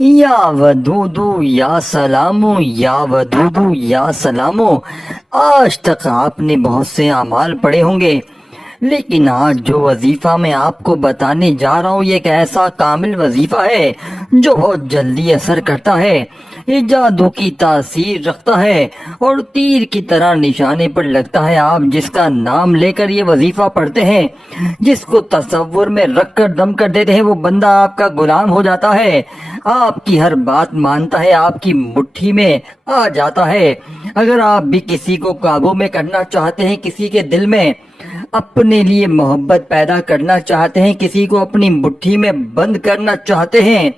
یا ودودو یا سلامو، یا ودودو یا سلامو۔ آج تک آپ نے بہت سے اعمال پڑھے ہوں گے، لیکن آج جو وظیفہ میں آپ کو بتانے جا رہا ہوں یہ ایک ایسا کامل وظیفہ ہے جو بہت جلدی اثر کرتا ہے، یہ جادو کی تاثیر رکھتا ہے اور تیر کی طرح نشانے پر لگتا ہے۔ آپ جس کا نام لے کر یہ وظیفہ پڑھتے ہیں، جس کو تصور میں رکھ کر دم کر دیتے ہیں، وہ بندہ آپ کا غلام ہو جاتا ہے، آپ کی ہر بات مانتا ہے، آپ کی مٹھی میں آ جاتا ہے۔ اگر آپ بھی کسی کو قابو میں کرنا چاہتے ہیں، کسی کے دل میں اپنے لیے محبت پیدا کرنا چاہتے ہیں، کسی کو اپنی مٹھی میں بند کرنا چاہتے ہیں،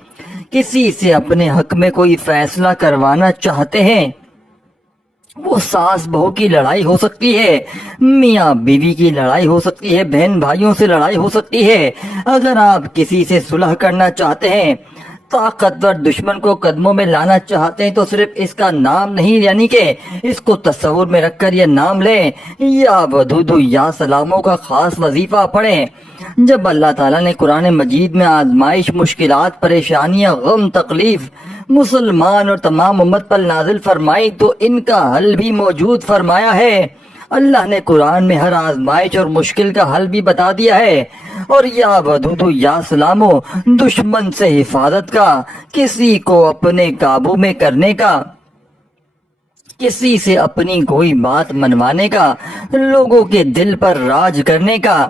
کسی سے اپنے حق میں کوئی فیصلہ کروانا چاہتے ہیں، وہ ساس بہو کی لڑائی ہو سکتی ہے، میاں بیوی کی لڑائی ہو سکتی ہے، بہن بھائیوں سے لڑائی ہو سکتی ہے۔ اگر آپ کسی سے صلح کرنا چاہتے ہیں، طاقتور دشمن کو قدموں میں لانا چاہتے ہیں، تو صرف اس کا نام نہیں، یعنی کہ اس کو تصور میں رکھ کر یہ نام لیں، یا ودودو یا سلاموں کا خاص وظیفہ پڑھیں۔ جب اللہ تعالیٰ نے قرآن مجید میں آزمائش، مشکلات، پریشانیاں، غم، تکلیف مسلمان اور تمام امت پر نازل فرمائی تو ان کا حل بھی موجود فرمایا ہے۔ اللہ نے قرآن میں ہر آزمائش اور مشکل کا حل بھی بتا دیا ہے۔ اور یا ودودو یا سلامو، دشمن سے حفاظت کا، کسی کو اپنے قابو میں کرنے کا، کسی سے اپنی کوئی بات منوانے کا، لوگوں کے دل پر راج کرنے کا،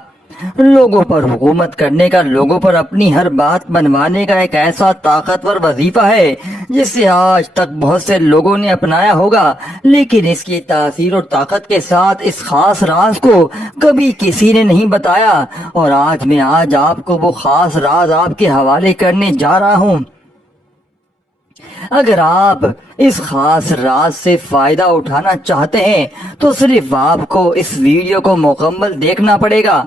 لوگوں پر حکومت کرنے کا، لوگوں پر اپنی ہر بات منوانے کا ایک ایسا طاقتور وظیفہ ہے جسے آج تک بہت سے لوگوں نے اپنایا ہوگا، لیکن اس کی تاثیر اور طاقت کے ساتھ اس خاص راز کو کبھی کسی نے نہیں بتایا، اور میں آپ کو وہ خاص راز آپ کے حوالے کرنے جا رہا ہوں۔ اگر آپ اس خاص راز سے فائدہ اٹھانا چاہتے ہیں تو صرف آپ کو اس ویڈیو کو مکمل دیکھنا پڑے گا۔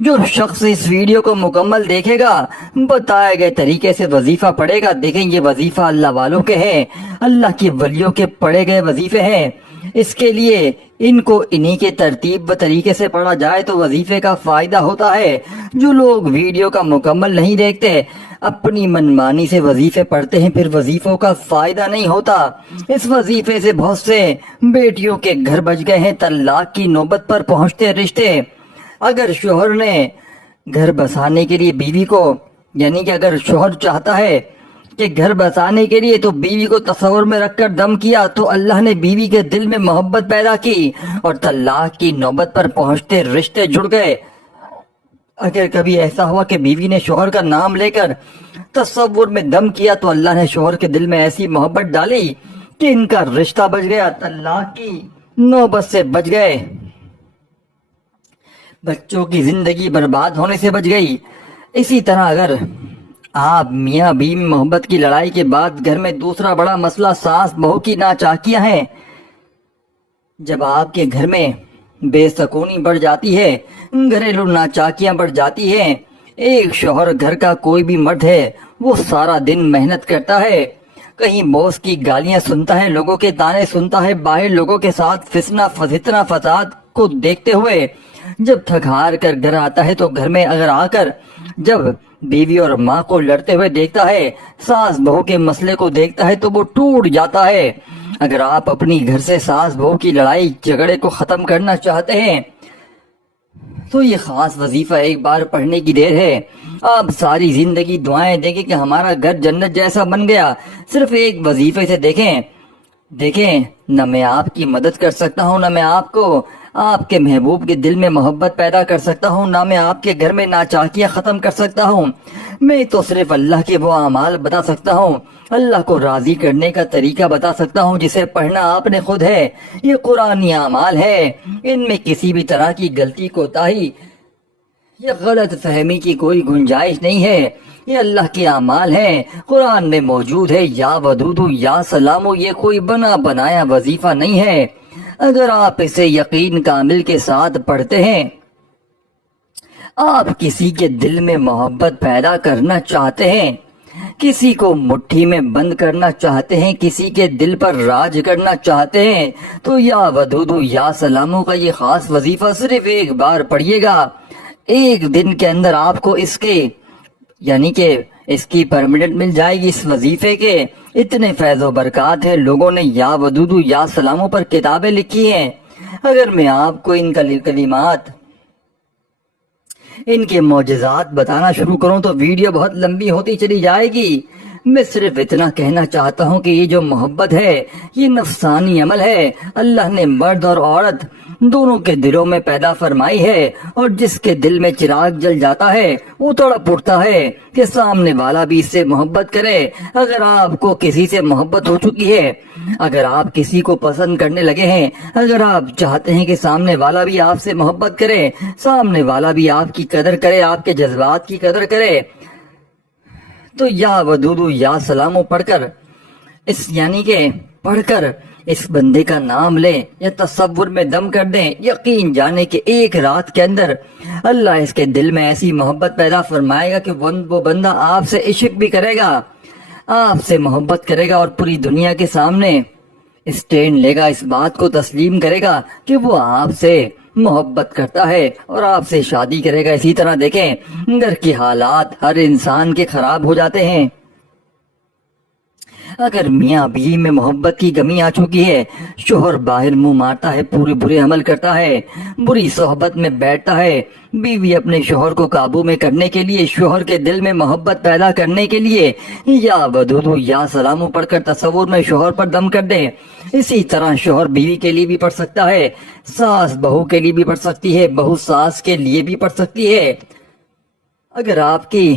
جو شخص اس ویڈیو کو مکمل دیکھے گا، بتائے گئے طریقے سے وظیفہ پڑھے گا، دیکھیں یہ وظیفہ اللہ والوں کے ہیں، اللہ کے ولیوں کے پڑھے گئے وظیفے ہیں، اس کے لیے ان کو انہی کے ترتیب و طریقے سے پڑھا جائے تو وظیفے کا فائدہ ہوتا ہے۔ جو لوگ ویڈیو کا مکمل نہیں دیکھتے، اپنی منمانی سے وظیفے پڑھتے ہیں، پھر وظیفوں کا فائدہ نہیں ہوتا۔ اس وظیفے سے بہت سے بیٹیوں کے گھر بچ گئے ہیں، طلاق کی نوبت پر پہنچتے رشتے۔ اگر شوہر نے گھر بسانے کے لیے بیوی کو، یعنی کہ اگر شوہر چاہتا ہے کہ گھر بسانے کے لیے تو بیوی کو تصور میں رکھ کر دم کیا، تو اللہ نے بیوی کے دل میں محبت پیدا کی اور طلاق کی نوبت پر پہنچتے رشتے جڑ گئے۔ اگر کبھی ایسا ہوا کہ بیوی نے شوہر کا نام لے کر تصور میں دم کیا تو اللہ نے شوہر کے دل میں ایسی محبت ڈالی کہ ان کا رشتہ بچ گیا، طلاق کی نوبت سے بچ گئے، بچوں کی زندگی برباد ہونے سے بچ گئی۔ اسی طرح اگر آپ میاں بیوی محبت کی لڑائی کے بعد گھر میں دوسرا بڑا مسئلہ ساس بہو کی ناچاکیاں ہیں، جب آپ کے گھر میں بے سکونی بڑھ جاتی ہے، گھریلو ناچاکیاں بڑھ جاتی ہیں، ایک شوہر گھر کا کوئی بھی مرد ہے، وہ سارا دن محنت کرتا ہے، کہیں باس کی گالیاں سنتا ہے، لوگوں کے تانے سنتا ہے، باہر لوگوں کے ساتھ فتنہ فساد کو دیکھتے ہوئے جب تھک ہار کر گھر آتا ہے تو گھر میں اگر آ کر جب بیوی اور ماں کو لڑتے ہوئے دیکھتا ہے، ساس بہو کے مسئلے کو دیکھتا ہے تو وہ ٹوٹ جاتا ہے۔ اگر آپ اپنی گھر سے ساس بہو کی لڑائی جھگڑے کو ختم کرنا چاہتے ہیں تو یہ خاص وظیفہ ایک بار پڑھنے کی دیر ہے۔ آپ ساری زندگی دعائیں دیں گے کہ ہمارا گھر جنت جیسا بن گیا، صرف ایک وظیفے سے دیکھیں نہ میں آپ کی مدد کر سکتا ہوں، نہ میں آپ کو آپ کے محبوب کے دل میں محبت پیدا کر سکتا ہوں، نہ میں آپ کے گھر میں ناچاکیاں ختم کر سکتا ہوں، میں تو صرف اللہ کے وہ اعمال بتا سکتا ہوں، اللہ کو راضی کرنے کا طریقہ بتا سکتا ہوں جسے پڑھنا آپ نے خود ہے۔ یہ قرآنی اعمال ہے، ان میں کسی بھی طرح کی غلطی کوتاہی یا غلط فہمی کی کوئی گنجائش نہیں ہے، یہ اللہ کے اعمال ہیں، قرآن میں موجود ہے۔ یا ودودو یا سلامو یہ کوئی بنا بنایا وظیفہ نہیں ہے۔ اگر آپ اسے یقین کامل کے ساتھ پڑھتے ہیں، آپ کسی کے دل میں محبت پیدا کرنا چاہتے ہیں، کسی کو مٹھی میں بند کرنا چاہتے ہیں، کسی کے دل پر راج کرنا چاہتے ہیں، تو یا ودودو یا سلامو کا یہ خاص وظیفہ صرف ایک بار پڑھیے گا۔ ایک دن کے اندر آپ کو اس کے یعنی کہ اس کی پرمنٹ مل جائے گی۔ اس وظیفے کے اتنے فیض و برکات ہیں، لوگوں نے یا ودودو یا سلاموں پر کتابیں لکھی ہیں۔ اگر میں آپ کو ان کلمات، ان کے معجزات بتانا شروع کروں تو ویڈیو بہت لمبی ہوتی چلی جائے گی۔ میں صرف اتنا کہنا چاہتا ہوں کہ یہ جو محبت ہے یہ نفسانی عمل ہے، اللہ نے مرد اور عورت دونوں کے دلوں میں پیدا فرمائی ہے، اور جس کے دل میں چراغ جل جاتا ہے وہ تڑپ اٹھتا ہے کہ سامنے والا بھی اس سے محبت کرے۔ اگر آپ کو کسی سے محبت ہو چکی ہے، اگر آپ کسی کو پسند کرنے لگے ہیں، اگر آپ چاہتے ہیں کہ سامنے والا بھی آپ سے محبت کرے، سامنے والا بھی آپ کی قدر کرے، آپ کے جذبات کی قدر کرے، تو یا ودودو یا سلامو پڑھ کر اس بندے کا نام لیں یا تصور میں دم کر دیں، یقین جانے کہ ایک رات کے اندر اللہ اس کے دل میں ایسی محبت پیدا فرمائے گا کہ وہ بندہ آپ سے عشق بھی کرے گا، آپ سے محبت کرے گا، اور پوری دنیا کے سامنے اسٹینڈ لے گا، اس بات کو تسلیم کرے گا کہ وہ آپ سے محبت کرتا ہے اور آپ سے شادی کرے گا۔ اسی طرح دیکھیں گھر کے حالات ہر انسان کے خراب ہو جاتے ہیں۔ اگر میاں بیوی میں محبت کی کمی آ چکی ہے، شوہر باہر منہ مارتا ہے، پورے برے عمل کرتا ہے، بری صحبت میں بیٹھتا ہے، بیوی اپنے شوہر کو قابو میں کرنے کے لیے، شوہر کے دل میں محبت پیدا کرنے کے لیے یا ودودو یا سلامو پڑھ کر تصور میں شوہر پر دم کر دے۔ اسی طرح شوہر بیوی کے لیے بھی پڑھ سکتا ہے، ساس بہو کے لیے بھی پڑھ سکتی ہے، بہو ساس کے لیے بھی پڑھ سکتی ہے۔ اگر آپ کی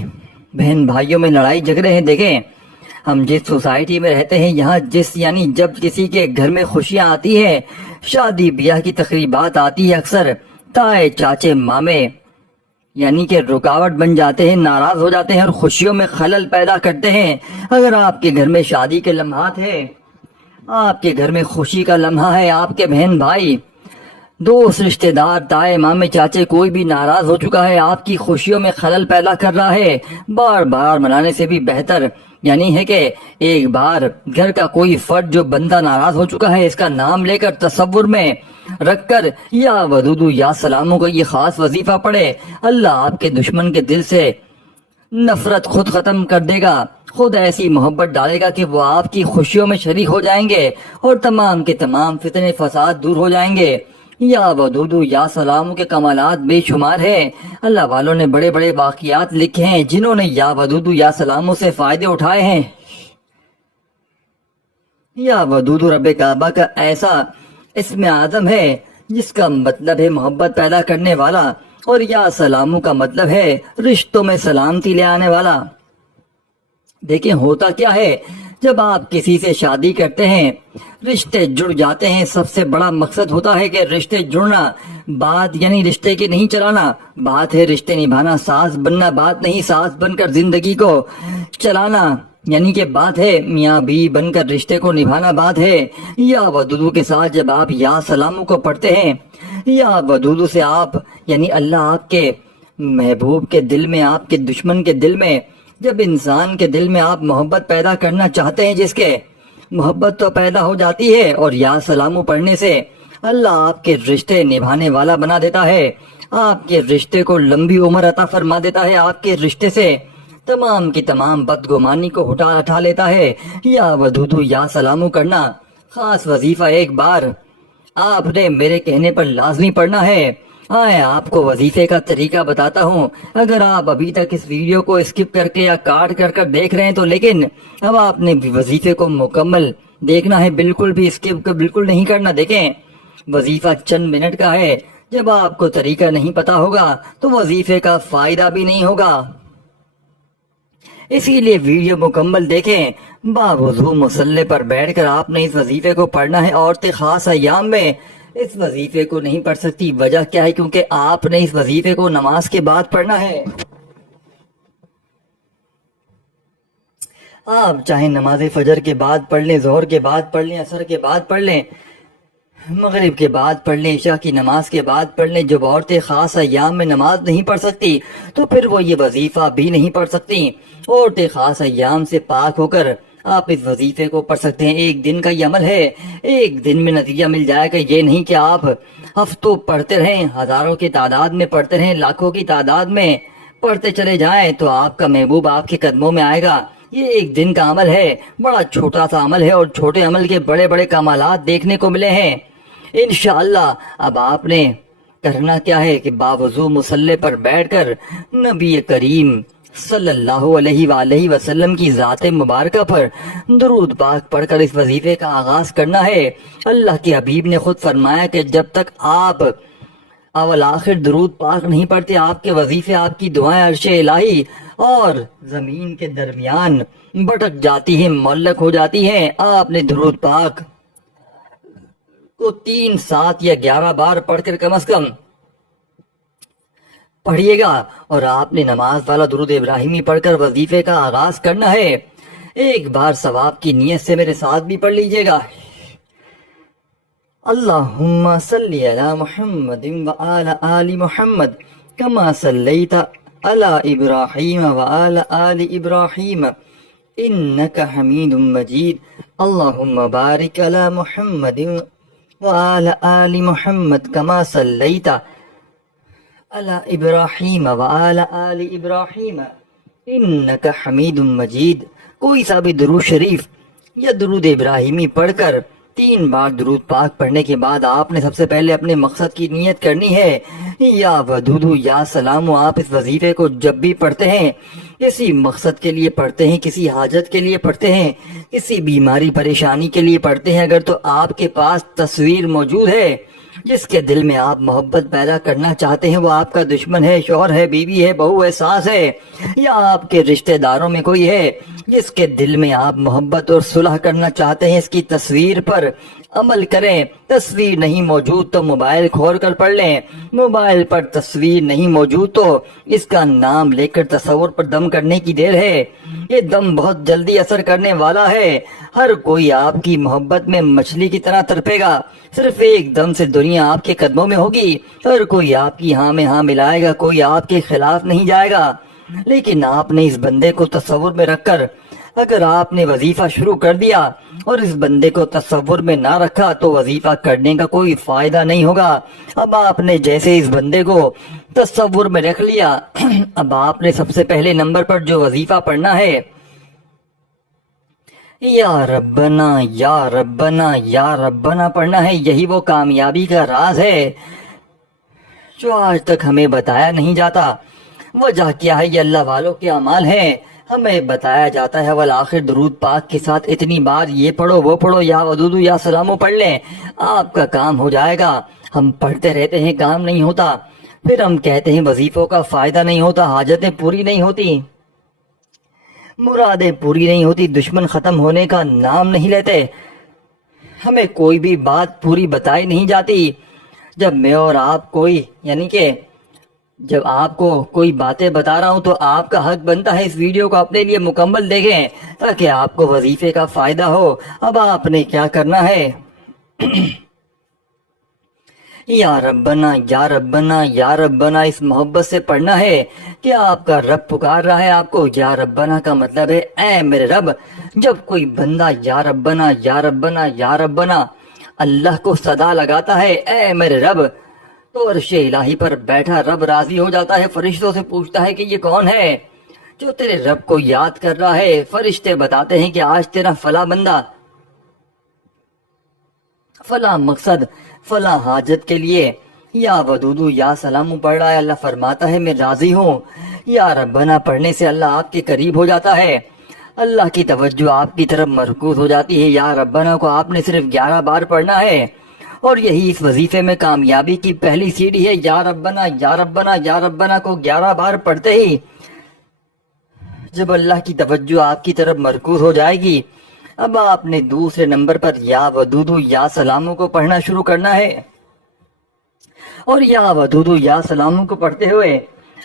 بہن بھائیوں میں لڑائی جھگڑے ہیں، دیکھیں ہم جس سوسائٹی میں رہتے ہیں یہاں جب کسی کے گھر میں خوشیاں آتی ہیں، شادی بیاہ کی تقریبات آتی ہے، اکثر تائے چاچے مامے کہ رکاوٹ بن جاتے ہیں، ناراض ہو جاتے ہیں اور خوشیوں میں خلل پیدا کرتے ہیں۔ اگر آپ کے گھر میں شادی کے لمحات ہیں، آپ کے گھر میں خوشی کا لمحہ ہے، آپ کے بہن بھائی، دوست، رشتہ دار، تائے مامے چاچے کوئی بھی ناراض ہو چکا ہے، آپ کی خوشیوں میں خلل پیدا کر رہا ہے، بار بار منانے سے بھی بہتر ہے کہ ایک بار گھر کا کوئی فرد جو بندہ ناراض ہو چکا ہے اس کا نام لے کر تصور میں رکھ کر یا ودودو یا سلاموں کا یہ خاص وظیفہ پڑھے۔ اللہ آپ کے دشمن کے دل سے نفرت خود ختم کر دے گا، خود ایسی محبت ڈالے گا کہ وہ آپ کی خوشیوں میں شریک ہو جائیں گے اور تمام کے تمام فتنے فساد دور ہو جائیں گے۔ یا ودودو یا سلاموں کے کمالات بے شمار ہیں۔ اللہ والوں نے بڑے بڑے واقعات لکھے ہیں جنہوں نے یا ودودو یا سلاموں سے فائدے اٹھائے ہیں۔ یا ودودو رب کعبہ کا ایسا اسم اعظم ہے جس کا مطلب ہے محبت پیدا کرنے والا، اور یا سلاموں کا مطلب ہے رشتوں میں سلامتی لے آنے والا۔ دیکھیں ہوتا کیا ہے، جب آپ کسی سے شادی کرتے ہیں، رشتے جڑ جاتے ہیں، سب سے بڑا مقصد ہوتا ہے کہ رشتے جڑنا، بات رشتے کے نہیں چلانا، بات ہے رشتے نبھانا، ساس بننا بات نہیں، ساس بن کر زندگی کو چلانا، کہ بات ہے میاں بیوی بن کر رشتے کو نبھانا بات ہے۔ یا ودودو کے ساتھ جب آپ یا سلاموں کو پڑھتے ہیں، یا ودودو سے آپ اللہ آپ کے محبوب کے دل میں، آپ کے دشمن کے دل میں، جب انسان کے دل میں آپ محبت پیدا کرنا چاہتے ہیں، جس کے محبت تو پیدا ہو جاتی ہے، اور یا سلامو پڑھنے سے اللہ آپ کے رشتے نبھانے والا بنا دیتا ہے، آپ کے رشتے کو لمبی عمر عطا فرما دیتا ہے، آپ کے رشتے سے تمام کی تمام بدگمانی کو ہٹا لیتا ہے۔ یا ودودو یا سلامو کرنا خاص وظیفہ ایک بار آپ نے میرے کہنے پر لازمی پڑھنا ہے۔ آئے آپ کو وظیفے کا طریقہ بتاتا ہوں۔ اگر آپ ابھی تک اس ویڈیو کو اسکپ کر کے یا کاٹ کر دیکھ رہے ہیں تو لیکن اب آپ نے وظیفے کو مکمل دیکھنا ہے، بالکل بھی اسکپ بالکل نہیں کرنا۔ دیکھیں وظیفہ چند منٹ کا ہے، جب آپ کو طریقہ نہیں پتا ہوگا تو وظیفے کا فائدہ بھی نہیں ہوگا، اسی لیے ویڈیو مکمل دیکھیں۔ باوضو مصلی پر بیٹھ کر آپ نے اس وظیفے کو پڑھنا ہے۔ عورتیں خاص ایام میں اس وظیفے کو نہیں پڑھ سکتی، وجہ کیا ہے؟ کیونکہ آپ نے اس وظیفے کو نماز کے بعد پڑھنا ہے۔ آپ چاہے نماز فجر کے بعد پڑھ لیں، ظہر کے بعد پڑھ لیں، عصر کے بعد پڑھ لیں، مغرب کے بعد پڑھ لیں، عشاء کی نماز کے بعد پڑھ لیں۔ جب عورتیں خاص ایام میں نماز نہیں پڑھ سکتی تو پھر وہ یہ وظیفہ بھی نہیں پڑھ سکتی۔ عورتیں خاص ایام سے پاک ہو کر آپ اس وظیفے کو پڑھ سکتے ہیں۔ ایک دن کا یہ عمل ہے، ایک دن میں نتیجہ مل جائے گا۔ یہ نہیں کہ آپ ہفتوں پڑھتے رہیں، ہزاروں کی تعداد میں پڑھتے رہیں، لاکھوں کی تعداد میں پڑھتے چلے جائیں تو آپ کا محبوب آپ کے قدموں میں آئے گا۔ یہ ایک دن کا عمل ہے، بڑا چھوٹا سا عمل ہے، اور چھوٹے عمل کے بڑے بڑے کمالات دیکھنے کو ملے ہیں انشاءاللہ۔ اب آپ نے کرنا کیا ہے کہ باوضو مصلی پر بیٹھ کر نبی کریم صلی اللہ علیہ وآلہ وسلم کی ذات مبارکہ پر درود پاک پڑھ کر اس وظیفے کا آغاز کرنا ہے۔ اللہ کے حبیب نے خود فرمایا کہ جب تک آپ اول آخر درود پاک نہیں پڑھتے، آپ کے وظیفے، آپ کی دعائیں عرش الہی اور زمین کے درمیان بھٹک جاتی ہیں، معلق ہو جاتی ہیں۔ آپ نے درود پاک کو 3، 7 یا 11 بار پڑھ کر کم از کم پڑھیے گا، اور آپ نے نماز والا درود ابراہیمی پڑھ کر وظیفے کا آغاز کرنا ہے۔ ایک بار ثواب کی نیت سے میرے ساتھ بھی پڑھ لیجئے گا۔ اللہم صلی علی محمد وآل آل محمد کما صلیت علی ابراہیم وآل آل ابراہیم انک حمید مجید۔ اللہم بارک علی محمد وآل آل محمد کما صلیت علی ابراہیم وآل آل ابراہیم انک حمید مجید۔ کوئی سا بھی درود شریف یا درود ابراہیمی پڑھ کر 3 بار درود پاک پڑھنے کے بعد آپ نے سب سے پہلے اپنے مقصد کی نیت کرنی ہے۔ یا ودود یا سلام، آپ اس وظیفے کو جب بھی پڑھتے ہیں کسی مقصد کے لیے پڑھتے ہیں، کسی حاجت کے لیے پڑھتے ہیں، کسی بیماری پریشانی کے لیے پڑھتے ہیں، اگر تو آپ کے پاس تصویر موجود ہے جس کے دل میں آپ محبت پیدا کرنا چاہتے ہیں، وہ آپ کا دشمن ہے، شوہر ہے، بیوی ہے، بہو ہے، ساس ہے، یا آپ کے رشتہ داروں میں کوئی ہے جس کے دل میں آپ محبت اور صلح کرنا چاہتے ہیں، اس کی تصویر پر عمل کریں۔ تصویر نہیں موجود تو موبائل کھول کر پڑھ لیں، موبائل پر تصویر نہیں موجود تو اس کا نام لے کر تصور پر دم کرنے کی دیر ہے۔ یہ دم بہت جلدی اثر کرنے والا ہے۔ ہر کوئی آپ کی محبت میں مچھلی کی طرح تڑپے گا، صرف ایک دم سے دنیا آپ کے قدموں میں ہوگی، ہر کوئی آپ کی ہاں میں ہاں ملائے گا، کوئی آپ کے خلاف نہیں جائے گا۔ لیکن آپ نے اس بندے کو تصور میں رکھ کر اگر آپ نے وظیفہ شروع کر دیا اور اس بندے کو تصور میں نہ رکھا تو وظیفہ کرنے کا کوئی فائدہ نہیں ہوگا۔ اب آپ نے جیسے اس بندے کو تصور میں رکھ لیا، اب آپ نے سب سے پہلے نمبر پر جو وظیفہ پڑھنا ہے، یا ربنا یا ربنا یا ربنا پڑھنا ہے۔ یہی وہ کامیابی کا راز ہے جو آج تک ہمیں بتایا نہیں جاتا۔ وجہ کیا ہے؟ یہ اللہ والوں کے اعمال ہیں۔ ہمیں بتایا جاتا ہے والآخر درود پاک کے ساتھ اتنی بار یہ پڑھو وہ پڑھو، یا ودودو یا سلامو پڑھ لیں، آپ کا کام ہو جائے گا۔ ہم پڑھتے رہتے ہیں، کام نہیں ہوتا، پھر ہم کہتے ہیں وظیفوں کا فائدہ نہیں ہوتا، حاجتیں پوری نہیں ہوتی، مرادیں پوری نہیں ہوتی، دشمن ختم ہونے کا نام نہیں لیتے، ہمیں کوئی بھی بات پوری بتائی نہیں جاتی۔ جب میں اور آپ کوئی جب آپ کو کوئی باتیں بتا رہا ہوں تو آپ کا حق بنتا ہے اس ویڈیو کو اپنے لیے مکمل دیکھیں تاکہ آپ کو وظیفے کا فائدہ ہو۔ اب آپ نے کیا کرنا ہے؟ یا ربنا یا ربنا یا ربنا اس محبت سے پڑھنا ہے کہ آپ کا رب پکار رہا ہے آپ کو۔ یا ربنا کا مطلب ہے اے میرے رب۔ جب کوئی بندہ یا ربنا یا ربنا یا ربنا اللہ کو صدا لگاتا ہے اے میرے رب، تو عرش الہی پر بیٹھا رب راضی ہو جاتا ہے، فرشتوں سے پوچھتا ہے کہ یہ کون ہے جو تیرے رب کو یاد کر رہا ہے۔ فرشتے بتاتے ہیں کہ آج تیرا فلاں بندہ فلاں مقصد فلاں حاجت کے لیے یا ودودو یا سلامو پڑھ رہا ہے۔ اللہ فرماتا ہے میں راضی ہوں۔ یا ربنا پڑھنے سے اللہ آپ کے قریب ہو جاتا ہے، اللہ کی توجہ آپ کی طرف مرکوز ہو جاتی ہے۔ یا ربنا کو آپ نے صرف 11 بار پڑھنا ہے، اور یہی اس وظیفے میں کامیابی کی پہلی سیڑھی ہے۔ یا ربنا یا ربنا یا ربنا کو 11 بار پڑھتے ہی جب اللہ کی توجہ آپ کی طرف مرکوز ہو جائے گی، اب آپ نے دوسرے نمبر پر یا ودودو یا سلامو کو پڑھنا شروع کرنا ہے۔ اور یا ودودو یا سلامو کو پڑھتے ہوئے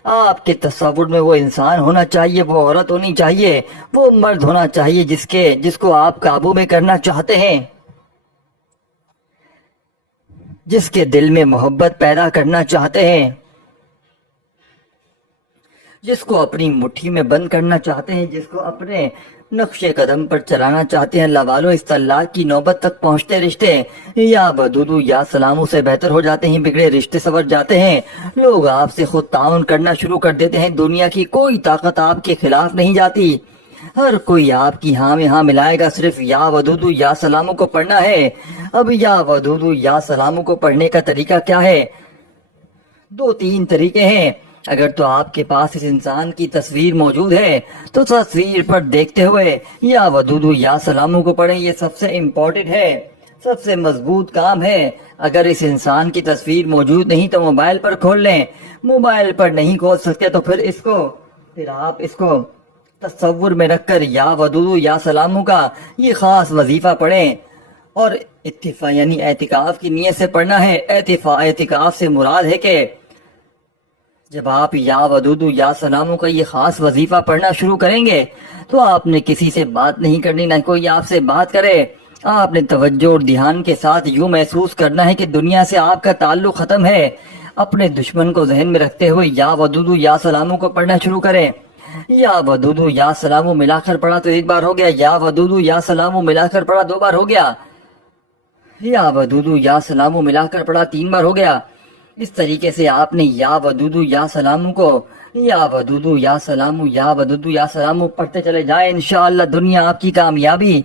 آپ کے تصور میں وہ انسان ہونا چاہیے، وہ عورت ہونی چاہیے، وہ مرد ہونا چاہیے جس کو آپ قابو میں کرنا چاہتے ہیں، جس کے دل میں محبت پیدا کرنا چاہتے ہیں، جس کو اپنی مٹھی میں بند کرنا چاہتے ہیں، جس کو اپنے نقش قدم پر چلانا چاہتے ہیں اللہ والوں، اس طلاق کی نوبت تک پہنچتے رشتے یا ودودو یا سلاموں سے بہتر ہو جاتے ہیں، بگڑے رشتے سنور جاتے ہیں، لوگ آپ سے خود تعاون کرنا شروع کر دیتے ہیں، دنیا کی کوئی طاقت آپ کے خلاف نہیں جاتی، ہر کوئی آپ کی ہاں میں ہاں ملائے گا، صرف یا ودودو یا سلاموں کو پڑھنا ہے۔ اب یا ودودو یا سلاموں کو پڑھنے کا طریقہ کیا ہے؟ 2-3 طریقے ہیں۔ اگر تو آپ کے پاس اس انسان کی تصویر موجود ہے تو تصویر پر دیکھتے ہوئے یا ودودو یا سلاموں کو پڑھیں، یہ سب سے امپورٹنٹ ہے، سب سے مضبوط کام ہے۔ اگر اس انسان کی تصویر موجود نہیں تو موبائل پر کھول لیں، موبائل پر نہیں کھول سکتے تو پھر آپ اس کو تصور میں رکھ کر یا ودودو یا سلاموں کا یہ خاص وظیفہ پڑھیں، اور اتفاق یعنی اعتکاف کی نیت سے پڑھنا ہے۔ اعتکاف سے مراد ہے کہ جب آپ یا ودودو یا سلاموں کا یہ خاص وظیفہ پڑھنا شروع کریں گے تو آپ نے کسی سے بات نہیں کرنی، نہ کوئی آپ سے بات کرے، آپ نے توجہ اور دھیان کے ساتھ یوں محسوس کرنا ہے کہ دنیا سے آپ کا تعلق ختم ہے۔ اپنے دشمن کو ذہن میں رکھتے ہوئے یا ودودو یا سلاموں کو پڑھنا شروع کریں۔ یا ودودو یا سلاموں ملا کر پڑھا تو 1 بار ہو گیا، یا ودودو یا سلاموں ملا کر پڑھا 2 بار ہو گیا، یا ودودو یا سلاموں ملا کر پڑھا 3 بار ہو گیا۔ اس طریقے سے آپ نے یا ودودو یا سلاموں کو یا ودودو یا سلاموں یا ودودو یا سلاموں پڑھتے چلے جائیں، انشاءاللہ دنیا آپ کی کامیابی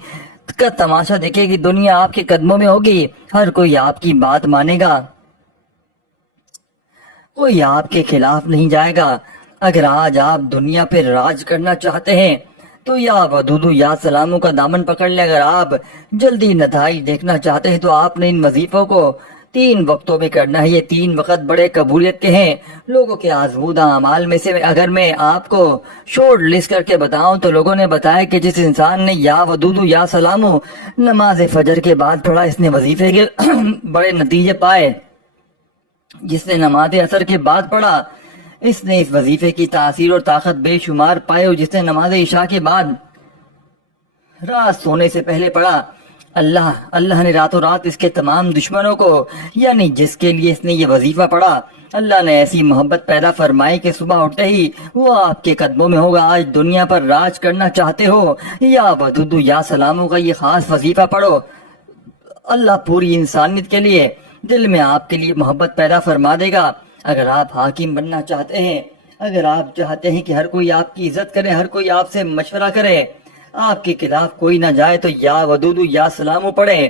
کا تماشا دیکھے گی، دنیا آپ کے قدموں میں ہوگی، ہر کوئی آپ کی بات مانے گا، کوئی آپ کے خلاف نہیں جائے گا۔ اگر آج آپ دنیا پہ راج کرنا چاہتے ہیں تو یا ودودو یا سلاموں کا دامن پکڑ لیں، اگر آپ جلدی نتائج دیکھنا چاہتے ہیں تو آپ نے ان وظیفوں کو 3 وقتوں میں کرنا ہے۔ یہ 3 وقت بڑے قبولیت کے ہیں، لوگوں کے آزمودہ اعمال میں سے اگر میں آپ کو شارٹ لسٹ کر کے بتاؤں تو لوگوں نے بتایا کہ جس انسان نے یا ودودو یا سلاموں نماز فجر کے بعد پڑھا، اس نے وظیفے کے بڑے نتیجے پائے۔ جس نے نماز اثر کے بعد پڑھا، اس نے اس وظیفے کی تاثیر اور طاقت بے شمار پائے، اور جس نے نماز عشاء کے بعد رات سونے سے پہلے پڑھا، اللہ نے راتوں رات اس کے تمام دشمنوں کو، یعنی جس کے لیے اس نے یہ وظیفہ پڑھا، اللہ نے ایسی محبت پیدا فرمائی کہ صبح اٹھتے ہی وہ آپ کے قدموں میں ہوگا۔ آج دنیا پر راج کرنا چاہتے ہو، یا ودودو یا سلاموں کا یہ خاص وظیفہ پڑھو، اللہ پوری انسانیت کے لیے دل میں آپ کے لیے محبت پیدا فرما دے گا۔ اگر آپ حاکم بننا چاہتے ہیں، اگر آپ چاہتے ہیں کہ ہر کوئی آپ کی عزت کرے، ہر کوئی آپ سے مشورہ کرے، آپ کے خلاف کوئی نہ جائے، تو یا ودودو یا سلاموں پڑھیں۔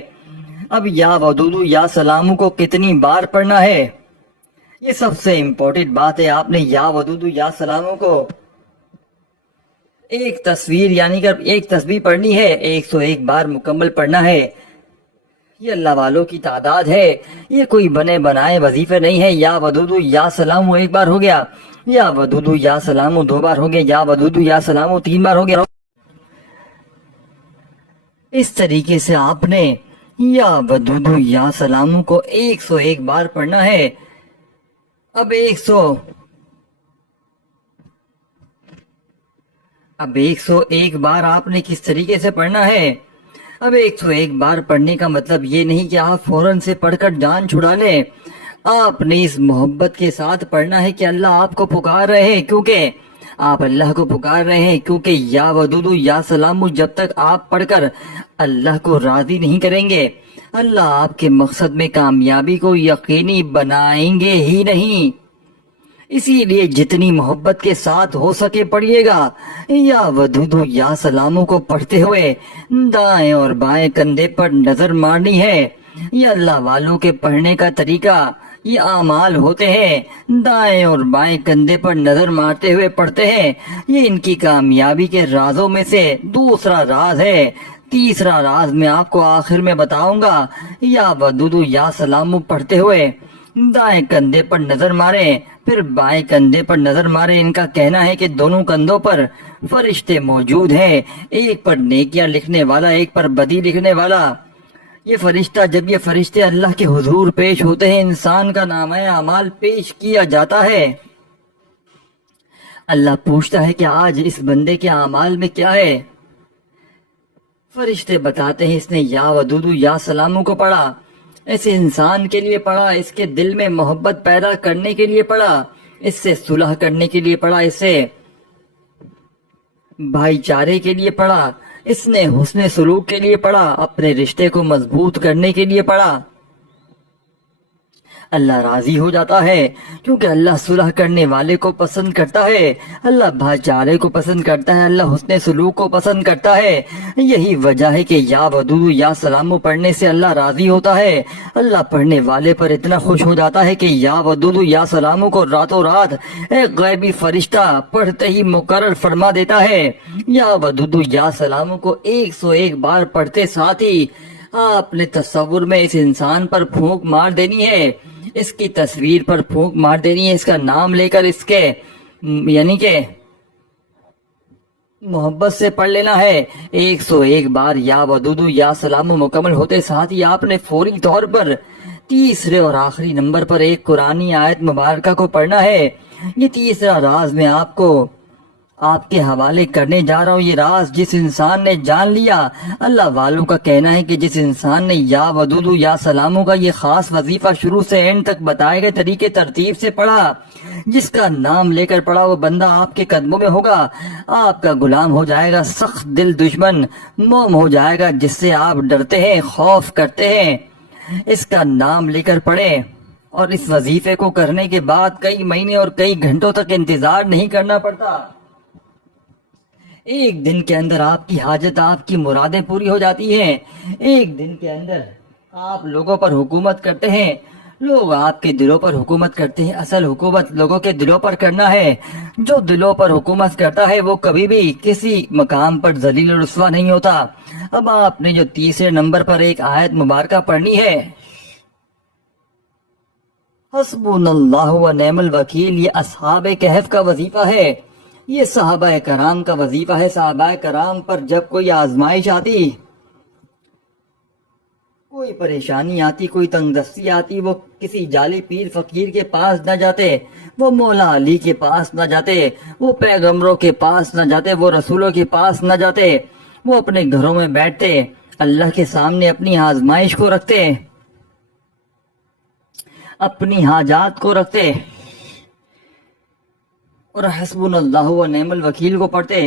اب یا ودودو یا سلاموں کو کتنی بار پڑھنا ہے، یہ سب سے امپورٹنٹ بات ہے۔ آپ نے یا ودودو یا سلاموں کو ایک تصویر یعنی کہ ایک تسبیح پڑھنی ہے، 101 بار مکمل پڑھنا ہے۔ یہ اللہ والوں کی تعداد ہے، یہ کوئی بنے بنائے وظیفے نہیں ہے۔ یا ودودو یا سلاموں 1 بار ہو گیا، یا ودودو یا سلاموں 2 بار ہو گیا، یا ودودو یا سلاموں 3 بار ہو گیا۔ اس طریقے سے آپ نے یا ودودو یا سلاموں کو 101 بار پڑھنا ہے۔ اب 101 بار آپ نے کس طریقے سے پڑھنا ہے؟ اب 101 بار پڑھنے کا مطلب یہ نہیں کہ آپ فوراً سے پڑھ کر جان چھڑا لیں، آپ نے اس محبت کے ساتھ پڑھنا ہے کہ اللہ آپ کو پکار رہے ہیں، کیونکہ آپ اللہ کو پکار رہے ہیں، کیونکہ یا ودودو یا سلامو جب تک آپ پڑھ کر اللہ کو راضی نہیں کریں گے، اللہ آپ کے مقصد میں کامیابی کو یقینی بنائیں گے ہی نہیں۔ اسی لیے جتنی محبت کے ساتھ ہو سکے پڑھیے گا۔ یا ودودو یا سلاموں کو پڑھتے ہوئے دائیں اور بائیں کندھے پر نظر مارنی ہے۔ یہ اللہ والوں کے پڑھنے کا طریقہ، یہ اعمال ہوتے ہیں، دائیں اور بائیں کندھے پر نظر مارتے ہوئے پڑھتے ہیں۔ یہ ان کی کامیابی کے رازوں میں سے دوسرا راز ہے۔ تیسرا راز میں آپ کو آخر میں بتاؤں گا۔ یا ودودو یا سلاموں پڑھتے ہوئے دائیں کندھے پر نظر ماریں، پھر بائیں کندھے پر نظر ماریں۔ ان کا کہنا ہے کہ دونوں کندھوں پر فرشتے موجود ہیں، ایک پر نیکیاں لکھنے والا، ایک پر بدی لکھنے والا۔ یہ فرشتے اللہ کے حضور پیش ہوتے ہیں، انسان کا نامہ اعمال پیش کیا جاتا ہے۔ اللہ پوچھتا ہے کہ آج اس بندے کے اعمال میں کیا ہے؟ فرشتے بتاتے ہیں اس نے یا ودودو یا سلاموں کو پڑھا، ایسے انسان کے لیے پڑھا، اس کے دل میں محبت پیدا کرنے کے لیے پڑھا، اس سے صلح کرنے کے لیے پڑھا، اس سے بھائی چارے کے لیے پڑھا، اس نے حسن سلوک کے لیے پڑھا، اپنے رشتے کو مضبوط کرنے کے لیے پڑھا۔ اللہ راضی ہو جاتا ہے کیونکہ اللہ صلح کرنے والے کو پسند کرتا ہے، اللہ بھائی چارے کو پسند کرتا ہے، اللہ حسن سلوک کو پسند کرتا ہے۔ یہی وجہ ہے کہ یا ودود یا سلام پڑھنے سے اللہ راضی ہوتا ہے۔ اللہ پڑھنے والے پر اتنا خوش ہو جاتا ہے کہ یا ودود یا سلام کو راتوں رات ایک غیبی فرشتہ پڑھتے ہی مقرر فرما دیتا ہے۔ یا ودود یا سلام کو 101 بار پڑھتے ساتھ ہی آپ نے تصور میں اس انسان پر پھونک مار دینی ہے، اس کی تصویر پر پھونک مار دینی ہے، اس کا نام لے کر اس کے یعنی کہ محبت سے پڑھ لینا ہے۔ 101 بار یا ودود یا سلام مکمل ہوتے ساتھ ہی آپ نے فوری طور پر تیسرے اور آخری نمبر پر ایک قرآنی آیت مبارکہ کو پڑھنا ہے۔ یہ تیسرا راز میں آپ کو آپ کے حوالے کرنے جا رہا ہوں۔ یہ راز جس انسان نے جان لیا، اللہ والوں کا کہنا ہے کہ جس انسان نے یا ودود یا سلاموں کا یہ خاص وظیفہ شروع سے اینڈ تک بتائے گئے طریقے ترتیب سے پڑھا، جس کا نام لے کر پڑھا، وہ بندہ آپ کے قدموں میں ہوگا، آپ کا غلام ہو جائے گا، سخت دل دشمن موم ہو جائے گا جس سے آپ ڈرتے ہیں، خوف کرتے ہیں۔ اس کا نام لے کر پڑھیں، اور اس وظیفے کو کرنے کے بعد کئی مہینے اور کئی گھنٹوں تک انتظار نہیں کرنا پڑتا۔ ایک دن کے اندر آپ کی حاجت، آپ کی مرادیں پوری ہو جاتی ہیں۔ ایک دن کے اندر آپ لوگوں پر حکومت کرتے ہیں، لوگ آپ کے دلوں پر حکومت کرتے ہیں۔ اصل حکومت لوگوں کے دلوں پر کرنا ہے۔ جو دلوں پر حکومت کرتا ہے وہ کبھی بھی کسی مقام پر ذلیل و رسوا نہیں ہوتا۔ اب آپ نے جو تیسرے نمبر پر ایک آیت مبارکہ پڑھنی ہے، حسبنا اللہ و نعم الوکیل، یہ اصحاب کہف کا وظیفہ ہے، یہ صحابہ کرام کا وظیفہ ہے۔ صحابہ کرام پر جب کوئی آزمائش آتی، کوئی پریشانی آتی، کوئی تنگ دستی آتی، وہ کسی جعلی پیر فقیر کے پاس نہ جاتے، وہ مولا علی کے پاس نہ جاتے، وہ پیغمبروں کے پاس نہ جاتے، وہ رسولوں کے پاس نہ جاتے، وہ اپنے گھروں میں بیٹھتے، اللہ کے سامنے اپنی آزمائش کو رکھتے، اپنی حاجات کو رکھتے، اور حسبنا اللہ و نعم الوکیل کو پڑھتے۔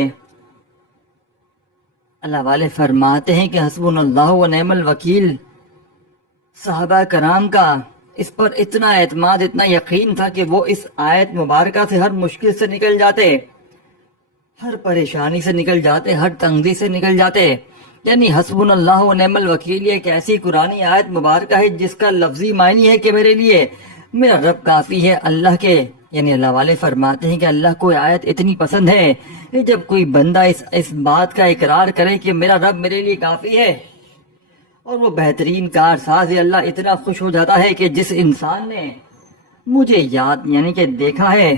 اللہ والے فرماتے ہیں کہ حسبنا اللہ و نعم الوکیل، صحابہ کرام کا اس پر اتنا اعتماد، اتنا یقین تھا کہ وہ اس آیت مبارکہ سے ہر مشکل سے نکل جاتے، ہر پریشانی سے نکل جاتے، ہر تنگی سے نکل جاتے۔ یعنی حسبنا اللہ و نعم الوکیل ایک ایسی قرآنی آیت مبارکہ ہے جس کا لفظی معنی ہے کہ میرے لیے میرا رب کافی ہے۔ اللہ کے یعنی اللہ والے فرماتے ہیں کہ اللہ کو آیت اتنی پسند ہے کہ جب کوئی بندہ اس بات کا اقرار کرے کہ میرا رب میرے لیے کافی ہے اور وہ بہترین کارساز ہے، اللہ اتنا خوش ہو جاتا ہے کہ جس انسان نے مجھے یاد یعنی کہ دیکھا ہے،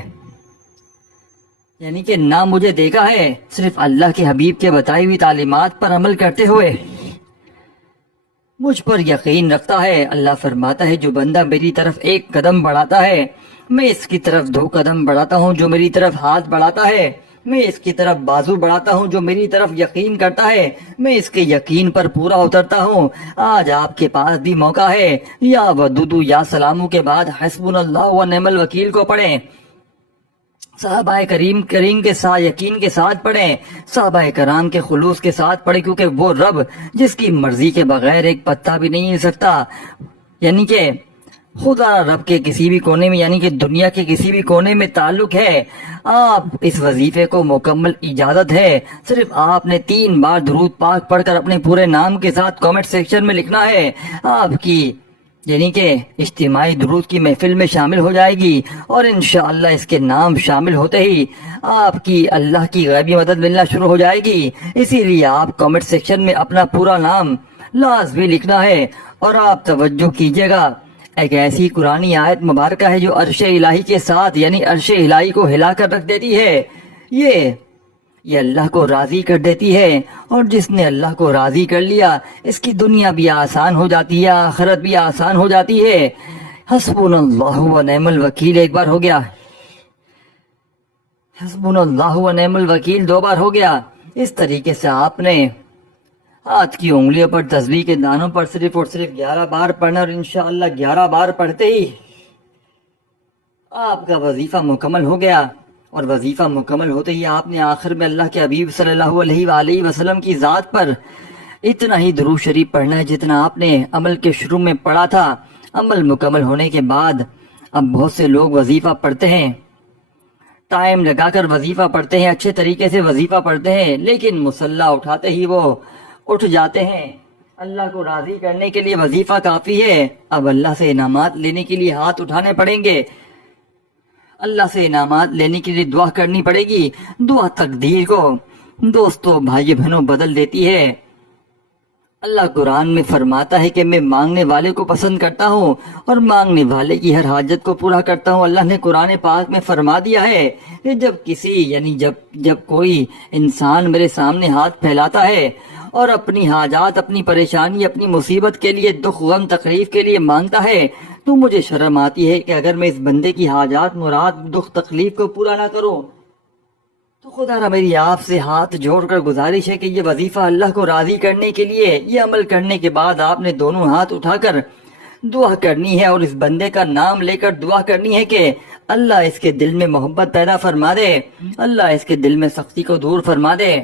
یعنی کہ نہ مجھے دیکھا ہے، صرف اللہ کے حبیب کے بتائی ہوئی تعلیمات پر عمل کرتے ہوئے مجھ پر یقین رکھتا ہے، اللہ فرماتا ہے جو بندہ میری طرف ایک قدم بڑھاتا ہے میں اس کی طرف 2 قدم بڑھاتا ہوں، جو میری طرف ہاتھ بڑھاتا ہے میں اس کی طرف بازو بڑھاتا ہوں، جو میری طرف یقین کرتا ہے میں اس کے یقین پر پورا اترتا ہوں۔ آج آپ کے پاس بھی موقع ہے، یا ودود یا سلاموں کے بعد حسبنا اللہ و نعم الوکیل کو پڑھیں، صحابہ کریم کے ساتھ یقین کے ساتھ پڑھیں، صحابہ کرام کے خلوص کے ساتھ پڑھیں، کیونکہ وہ رب جس کی مرضی کے بغیر ایک پتا بھی نہیں ہل سکتا، یعنی کہ خدا رب کے کسی بھی کونے میں یعنی کہ دنیا کے کسی بھی کونے میں تعلق ہے۔ آپ اس وظیفے کو مکمل اجازت ہے، صرف آپ نے 3 بار درود پاک پڑھ کر اپنے پورے نام کے ساتھ کامنٹ سیکشن میں لکھنا ہے۔ آپ کی یعنی کہ اجتماعی درود کی محفل میں شامل ہو جائے گی، اور انشاءاللہ اس کے نام شامل ہوتے ہی آپ کی اللہ کی غیبی مدد ملنا شروع ہو جائے گی۔ اسی لیے آپ کامنٹ سیکشن میں اپنا پورا نام لازمی لکھنا ہے، اور آپ توجہ کیجیے گا، ایک ایسی قرآنی آیت مبارکہ ہے جو عرش الہی کے ساتھ یعنی عرش الہی کو ہلا کر رکھ دیتی ہے، یہ اللہ کو راضی کر دیتی ہے، اور جس نے اللہ کو راضی کر لیا اس کی دنیا بھی آسان ہو جاتی ہے، آخرت بھی آسان ہو جاتی ہے۔ حسبنا اللہ و نعم الوکیل ایک بار ہو گیا، حسبنا اللہ و نعم الوکیل 2 بار ہو گیا۔ اس طریقے سے آپ نے ہاتھ کی انگلیوں پر تسبیح کے دانوں پر صرف اور صرف 11 بار پڑھنا، اور انشاءاللہ 11 بار پڑھتے ہی آپ کا وظیفہ مکمل ہو گیا۔ اور وظیفہ مکمل ہوتے ہی آپ نے آخر میں اللہ کے حبیب صلی اللہ علیہ وآلہ وسلم کی ذات پر اتنا ہی درود شریف پڑھنا ہے جتنا آپ نے عمل کے شروع میں پڑھا تھا۔ عمل مکمل ہونے کے بعد اب بہت سے لوگ وظیفہ پڑھتے ہیں، ٹائم لگا کر وظیفہ پڑھتے ہیں، اچھے طریقے سے وظیفہ پڑھتے ہیں، لیکن مصلی اٹھاتے ہی وہ اٹھ جاتے ہیں۔ اللہ کو راضی کرنے کے لیے وظیفہ کافی ہے، اب اللہ سے انعامات لینے کے لیے ہاتھ اٹھانے پڑیں گے، اللہ سے انعامات لینے کے لیے دعا کرنی پڑے گی۔ دعا تقدیر کو دوستو بھائی بہنوں بدل دیتی ہے۔ اللہ قرآن میں فرماتا ہے کہ میں مانگنے والے کو پسند کرتا ہوں اور مانگنے والے کی ہر حاجت کو پورا کرتا ہوں۔ اللہ نے قرآن پاک میں فرما دیا ہے کہ جب کوئی انسان میرے سامنے ہاتھ پھیلاتا ہے اور اپنی حاجات، اپنی پریشانی، اپنی مصیبت کے لیے، دکھ غم تکلیف کے لیے مانگتا ہے تو مجھے شرم آتی ہے کہ اگر میں اس بندے کی حاجات، مراد، دکھ تکلیف کو پورا نہ کروں تو خدا را میری آپ سے ہاتھ جوڑ کر گزارش ہے کہ یہ وظیفہ اللہ کو راضی کرنے کے لیے، یہ عمل کرنے کے بعد آپ نے دونوں ہاتھ اٹھا کر دعا کرنی ہے اور اس بندے کا نام لے کر دعا کرنی ہے کہ اللہ اس کے دل میں محبت پیدا فرما دے، اللہ اس کے دل میں سختی کو دور فرما دے،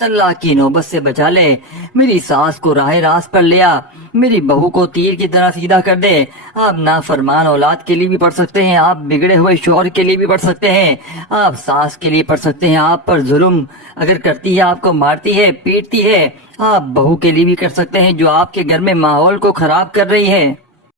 طلاق کی نوبت سے بچا لے، میری ساس کو راہ راست پر لیا، میری بہو کو تیر کی طرح سیدھا کر دے۔ آپ نافرمان اولاد کے لیے بھی پڑھ سکتے ہیں، آپ بگڑے ہوئے شوہر کے لیے بھی پڑھ سکتے ہیں، آپ ساس کے لیے پڑھ سکتے ہیں، آپ پر ظلم اگر کرتی ہے، آپ کو مارتی ہے، پیٹتی ہے، آپ بہو کے لیے بھی کر سکتے ہیں جو آپ کے گھر میں ماحول کو خراب کر رہی ہے۔